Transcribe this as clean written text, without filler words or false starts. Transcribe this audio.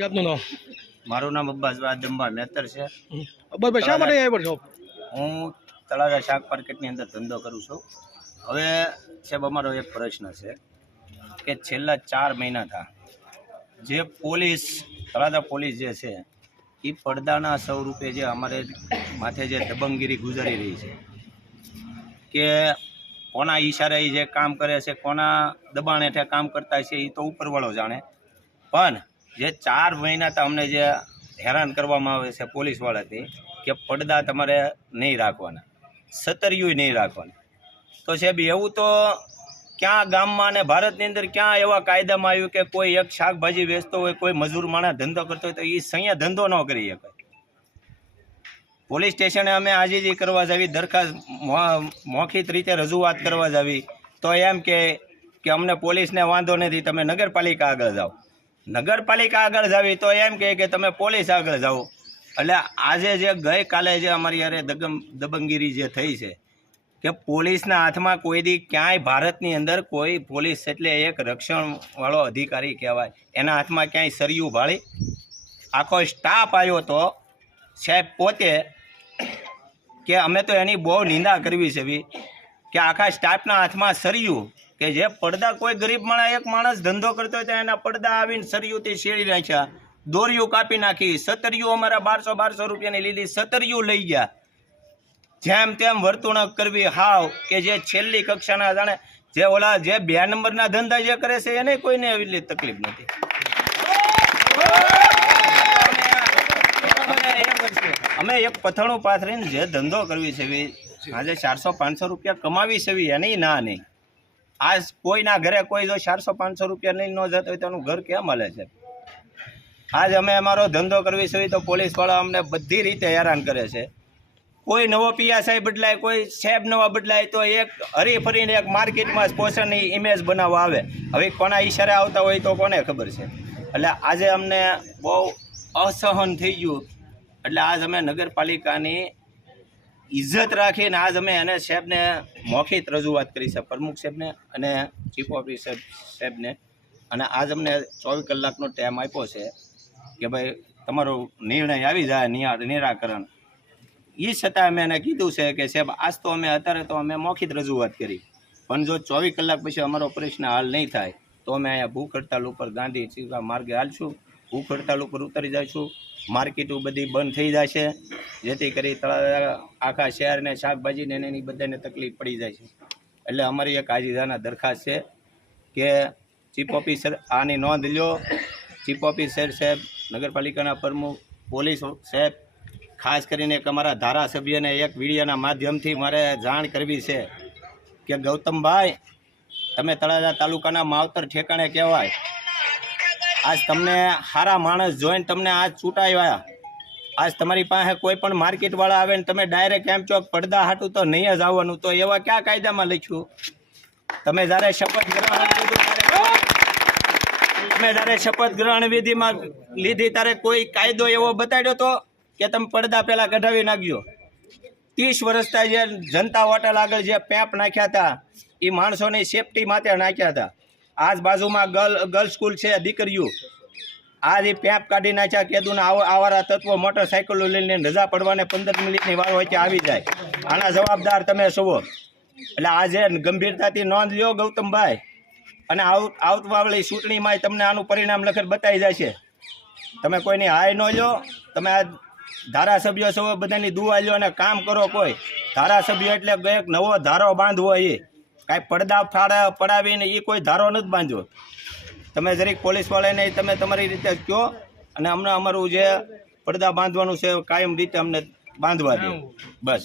આપનું નામ? મારું નામ અબ્બાસ દંબા મેતર છે. અબ્બાસભાઈ, શા માટે આવ્યા છો? હું તળાજા શાક માર્કેટની અંદર ધંધો કરું છું. હવે સાહેબ અમારો એક પ્રશ્ન છે કે છેલ્લા 4 મહિના થા જે પોલીસ તળાજા પોલીસ જે છે એ પડદાના સ્વરૂપે જે અમારે માથે જે દબંગગીરી ગુજારી રહી છે કે કોના ઈશારે જે કામ કરે છે, કોના દબાણ હેઠળ કામ કરતા છે એ તો ઉપરવાળો જાણે, પણ જે 4 મહિનાથી અમને જે હેરાન કરવામાં આવે છે પોલીસવાળાથી કે પડદા તમારે નહીં રાખવાના, સતરિયું નહીં રાખવાના, તો સાહેબ એવું તો ક્યાં ગામમાં અને ભારતની અંદર ક્યાં એવા કાયદામાં આવ્યું કે કોઈ એક શાકભાજી વેચતો હોય, કોઈ મજૂર માણસ ધંધો કરતો હોય તો એ સઅહીંયા ધંધો ન કરી શકે? પોલીસ સ્ટેશને અમે આજીજી કરવા જાવી, દરખાસ્ત મૌખિક રીતે રજૂઆત કરવા જાવી તો એમ કે અમને પોલીસને વાંધો નથી, તમે નગરપાલિકા આગળ જાઓ. નગરપાલિકા આગળ જાવી તો એમ કે તમે પોલીસ આગળ જાઓ. એટલે આજે જે ગઈકાલે જે અમારી યારે દબંગગીરી જે થઈ છે કે પોલીસના હાથમાં કોઈ દી ક્યાંય ભારતની અંદર કોઈ પોલીસ એટલે એક રક્ષણવાળો અધિકારી કહેવાય, એના હાથમાં ક્યાંય સરિયું ભાળી આખો સ્ટાફ આવ્યો તો સાહેબ પોતે કે અમે તો એની બહુ નિંદા કરવી છે કે આખા સ્ટાફના હાથમાં સરિયું કે જે પડદા કોઈ ગરીબ માણસ એક માણસ ધંધો કરતો હોય તો એના પડદા આવીને સરિયુંથી શેડી નાખ્યા, દોરીઓ કાપી નાખી, સતરિયું અમારા 1200 રૂપિયાની લીધી સતરિયું લઈ ગયા, જેમ તેમ વર્તણૂક કરવી હાવ કે જે છેલ્લી કક્ષાના જાણે જે ઓલા જે 2 નંબરના ધંધા જે કરે છે એને કોઈને એટલી તકલીફ નથી. અમે એક પથાણું પાથરીને જે ધંધો કરવી છે આજે 400-500 રૂપિયા કમાવી છે એની ના નહીં. આજ કોઈના ઘરે કોઈ જો 400-500 રૂપિયા નહીં ન જતો હોય તો એનું ઘર કેમ હાલે છે? આજ અમે અમારો ધંધો કરવી છે તો પોલીસવાળા અમને બધી રીતે હેરાન કરે છે. કોઈ નવો પીએસઆઈ બદલાય, કોઈ સાહેબ નવા બદલાય તો એક હરીફરીને એક માર્કેટમાં સ્પોન્સરની ઇમેજ બનાવવા આવે. હવે કોના ઈશારે આવતા હોય તો કોને ખબર છે? એટલે આજે અમને બહુ અસહન થઈ ગયું. એટલે આજ અમે નગરપાલિકાની ઇજ્જત રાખીને આજ અમે એને સાહેબને મૌખિક રજૂઆત કરી છે, પ્રમુખ સાહેબને અને ચીફ ઓફિસર સાહેબને, અને આજ અમને 24 કલાકનો ટાઈમ આપ્યો છે કે ભાઈ તમારો નિર્ણય આવી જાય નિરાકરણ. એ છતાં અમે એને કીધું છે કે સાહેબ આજ તો અમે અત્યારે તો અમે મૌખિક રજૂઆત કરી, પણ જો 24 કલાક પછી અમારો પ્રશ્ન હાલ નહીં થાય તો અમે અહીંયા ભૂખ હડતાલ ઉપર ગાંધી માર્ગે હાલશું, ભૂખ હડતાલ ઉપર ઉતરી જઈશું, માર્કેટો બધી બંધ થઈ જશે, જેથી કરી આખા શહેરને શાકભાજીને એની બધાને તકલીફ પડી જાય છે. એટલે અમારી એક આજીજાના દરખાસ્ત છે કે ચીફ ઓફિસર આની નોંધ લ્યો. ચીફ ઓફિસર સાહેબ, નગરપાલિકાના પ્રમુખ, પોલીસ સાહેબ, ખાસ કરીને એક અમારા ધારાસભ્યને એક વિડીયોના માધ્યમથી મારે જાણ કરવી છે કે ગૌતમભાઈ, તમે તળાજા તાલુકાના માવતર ઠેકાણે કહેવાય. આજ તમને સારા માણસ જોઈને તમને આજ છૂટાવ્યા. આજ તમારી પાસે કોઈ પણ માર્કેટવાળા આવે ને તમે ડાયરેક્ટ એમ ચોક પડદા હાટું તો નહીં જ આવવાનું, તો એવા ક્યાં કાયદામાં લખ્યું? તમે જ્યારે શપથ ગ્રહણ વિધિમાં લીધી ત્યારે કોઈ કાયદો એવો બતાડ્યો તો કે તમે પડદા પહેલાં કઢાવી નાખજો? 30 વર્ષથી જે જનતા હોટલ આગળ જે પેપ નાખ્યા હતા એ માણસોની સેફટી માટે નાખ્યા હતા. આજ બાજુમાં ગર્લ સ્કૂલ છે, દીકરીઓ, આજ એ પેપ કાઢી નાખ્યા. કેદુના આવારા તત્વો મોટરસાઇકલો લઈને રજા પડવાને 15 મિનિટની વાર હોય ત્યાં આવી જાય. આના જવાબદાર તમે છો. એટલે આજે ગંભીરતાથી નોંધ લ્યો ગૌતમભાઈ, અને આવતવાળી ચૂંટણીમાં તમને આનું પરિણામ લખત બતાવી જાય છે. તમે કોઈની હાય ન લ્યો, તમે આ ધારાસભ્યો છો, બધાની દુઆ લ્યો અને કામ કરો. કોઈ ધારાસભ્ય એટલે એક નવો ધારો બાંધવો, એ કાંઈ પડદા પડાવીને એ કોઈ ધારો નથી બાંધ્યો. તમે જરીક પોલીસવાળાને તમે તમારી રીતે કહો અને અમને અમારું જે પડદા બાંધવાનું છે કાયમ રીતે અમને બાંધવા દે બસ.